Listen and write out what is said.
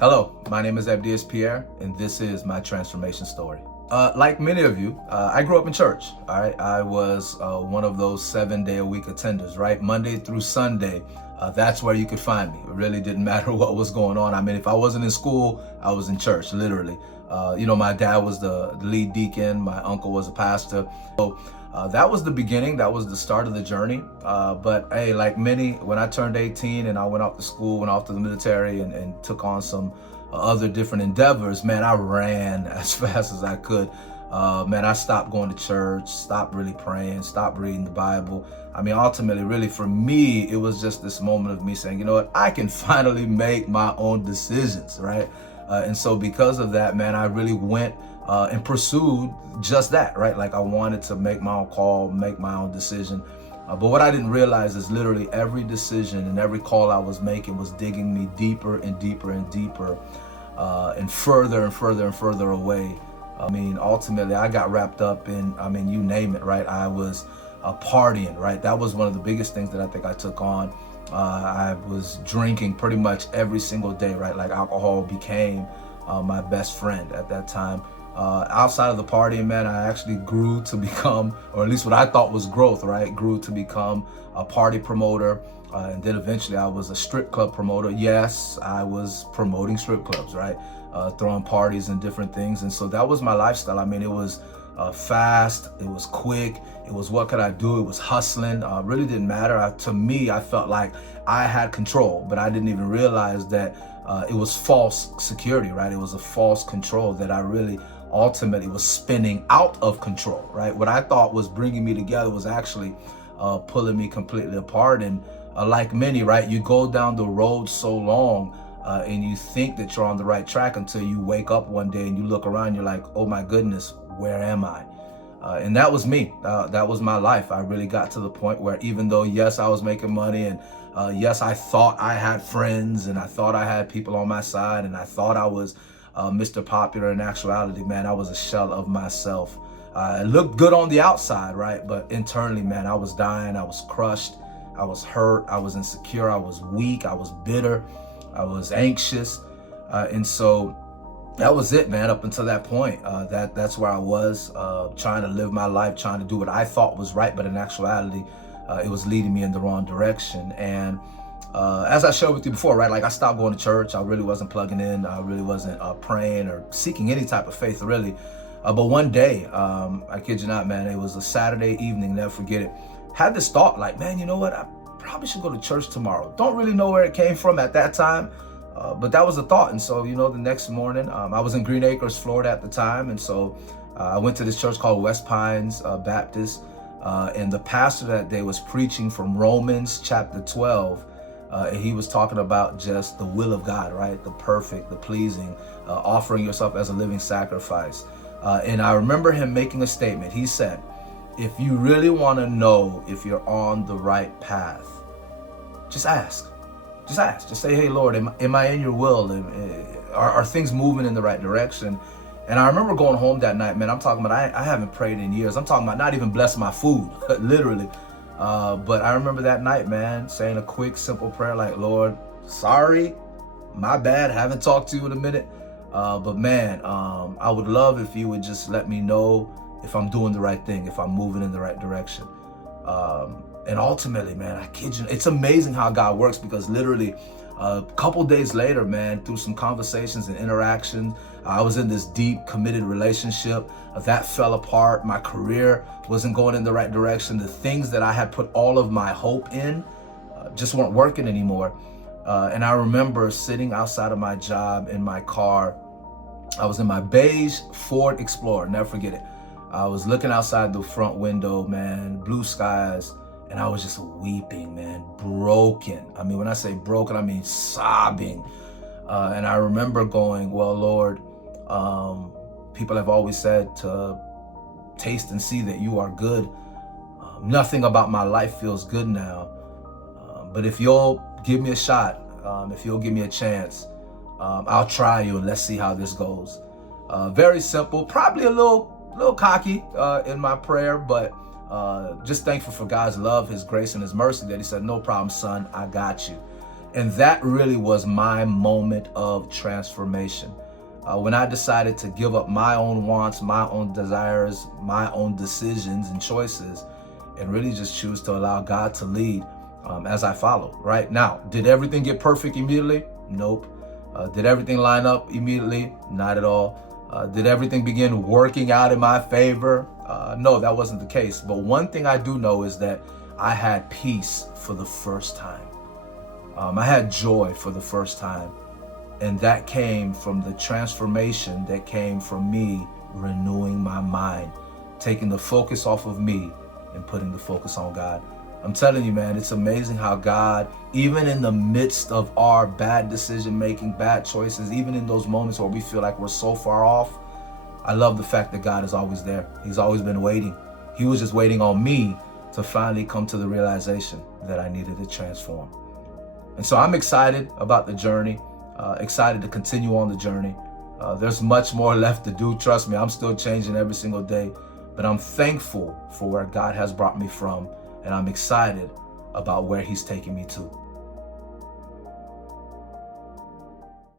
Hello, my name is Abdias Pierre, and this is my transformation story. Like many of you, I grew up in church. All right, I was one of those 7-day-a-week attenders. Right, Monday through Sunday, that's where you could find me. It really didn't matter what was going on. I mean, if I wasn't in school, I was in church, literally. My dad was the lead deacon. My uncle was a pastor. So that was the beginning. That was the start of the journey. But hey, like many, when I turned 18 and I went off to school, went off to the military and took on some other different endeavors, man, I ran as fast as I could. Man, I stopped going to church, stopped really praying, stopped reading the Bible. I mean, ultimately, really for me, it was just this moment of me saying, you know what, I can finally make my own decisions, right? And so because of that, man, I really went and pursued just that, right? Like I wanted to make my own call, make my own decision. But what I didn't realize is literally every decision and every call I was making was digging me deeper and deeper and deeper and further and further and further away. I mean, ultimately, I got wrapped up in, I mean, you name it, right? I was partying, right? That was one of the biggest things that I think I took on. I was drinking pretty much every single day, right? Like alcohol became my best friend at that time. Outside of the partying, man, I actually grew to become, or at least what I thought was growth, right? Grew to become a party promoter. And then eventually I was a strip club promoter. Yes, I was promoting strip clubs, right? Throwing parties and different things. And so that was my lifestyle. I mean, it was fast, it was quick, it was what could I do, it was hustling, really didn't matter. To me, I felt like I had control, but I didn't even realize that it was false security, right? It was a false control that I really ultimately was spinning out of control, right? What I thought was bringing me together was actually pulling me completely apart. And like many, right, you go down the road so long and you think that you're on the right track until you wake up one day and you look around, you're like, oh my goodness, where am I? And that was me. That was my life. I really got to the point where even though, yes, I was making money and yes, I thought I had friends and I thought I had people on my side and I thought I was Mr. Popular, in actuality, man, I was a shell of myself. It looked good on the outside, right? But internally, man, I was dying. I was crushed. I was hurt. I was insecure. I was weak. I was bitter. I was anxious. And so that was it, man. Up until that point, that's where I was, trying to live my life, trying to do what I thought was right, but in actuality, it was leading me in the wrong direction. And as I shared with you before, right, like I stopped going to church. I really wasn't plugging in. I really wasn't praying or seeking any type of faith, really. But one day, I kid you not, man, it was a Saturday evening, never forget it. Had this thought like, man, you know what? I probably should go to church tomorrow. Don't really know where it came from at that time. But that was a thought. And so, the next morning, I was in Green Acres, Florida at the time. And so I went to this church called West Pines Baptist. And the pastor that day was preaching from Romans chapter 12. And he was talking about just the will of God, right? The perfect, the pleasing, offering yourself as a living sacrifice. And I remember him making a statement. He said, if you really want to know if you're on the right path, just ask. Just ask. Just say, hey, Lord, am I in your will? Are things moving in the right direction? And I remember going home that night, man, I'm talking about, I haven't prayed in years. I'm talking about not even blessing my food, literally. But I remember that night, man, saying a quick, simple prayer like, Lord, sorry, my bad, haven't talked to you in a minute. But man, I would love if you would just let me know if I'm doing the right thing, if I'm moving in the right direction. And ultimately, man, I kid you, it's amazing how God works, because literally a couple days later, man, through some conversations and interactions, I was in this deep, committed relationship that fell apart. My career wasn't going in the right direction. The things that I had put all of my hope in just weren't working anymore. And I remember sitting outside of my job in my car. I was in my beige Ford Explorer, never forget it. I was looking outside the front window, man, blue skies, and I was just weeping, man, broken. I mean, when I say broken, I mean sobbing. And I remember going, well, Lord, people have always said to taste and see that you are good. Nothing about my life feels good now. But if you'll give me a shot, if you'll give me a chance, I'll try you and let's see how this goes. Very simple, probably a little cocky in my prayer, but just thankful for God's love, his grace, and his mercy that he said, no problem, son, I got you. And that really was my moment of transformation. When I decided to give up my own wants, my own desires, my own decisions and choices, and really just choose to allow God to lead as I follow. Right now, did everything get perfect immediately? Nope. Did everything line up immediately? Not at all. Did everything begin working out in my favor? No, that wasn't the case. But one thing I do know is that I had peace for the first time. I had joy for the first time. And that came from the transformation that came from me renewing my mind, taking the focus off of me and putting the focus on God. I'm telling you, man, it's amazing how God, even in the midst of our bad decision making, bad choices, even in those moments where we feel like we're so far off, I love the fact that God is always there. He's always been waiting. He was just waiting on me to finally come to the realization that I needed to transform. And so I'm excited about the journey, excited to continue on the journey. There's much more left to do. Trust me, I'm still changing every single day, but I'm thankful for where God has brought me from, and I'm excited about where He's taking me to.